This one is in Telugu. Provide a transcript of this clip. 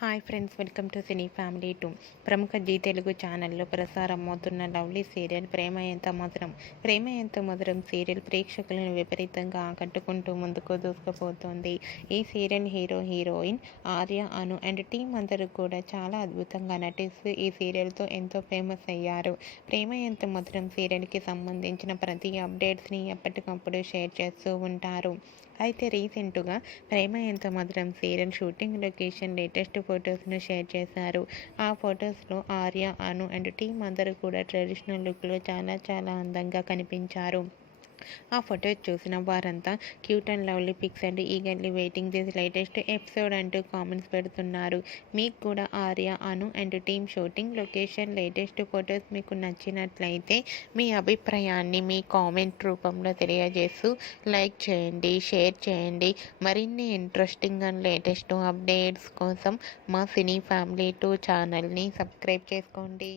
Hi friends, welcome to cine family 2. ప్రముఖ జీ తెలుగు ఛానల్లో ప్రసారమవుతున్న లవ్లీ సీరియల్ ప్రేమ ఎంత మధురం. ప్రేమ ఎంత మధురం సీరియల్ ప్రేక్షకులను విపరీతంగా ఆకట్టుకుంటూ ముందుకు దూసుకుపోతోంది. ఈ serial heroine Arya, Anu and team అందరూ కూడా చాలా అద్భుతంగా నటిస్తూ ఈ సీరియల్తో ఎంతో ఫేమస్ అయ్యారు. ప్రేమ ఎంత మధురం సీరియల్కి సంబంధించిన ప్రతి అప్డేట్స్ని ఎప్పటికప్పుడు షేర్ చేస్తూ ఉంటారు. అయితే రీసెంట్గా Prema Entha Madhuram serial shooting location latest ఫొటోస్ను షేర్ చేశారు. ఆ ఫొటోస్లో ఆర్య, అను అండ్ టీం అందరూ కూడా ట్రెడిషనల్ లుక్లో చాలా అందంగా కనిపించారు. ఆ ఫొటోస్ చూసిన వారంతా cute and lovely pics and eagerly waiting this latest episode అంటూ కామెంట్స్ పెడుతున్నారు. మీకు కూడా Arya, Anu and team shooting location latest photos మీకు నచ్చినట్లయితే మీ అభిప్రాయాన్ని మీ కామెంట్ రూపంలో తెలియజేస్తూ లైక్ చేయండి, షేర్ చేయండి. మరిన్ని ఇంట్రెస్టింగ్ అండ్ లేటెస్ట్ అప్డేట్స్ కోసం మా సినీ ఫ్యామిలీ 2 ఛానల్ని సబ్స్క్రైబ్ చేసుకోండి.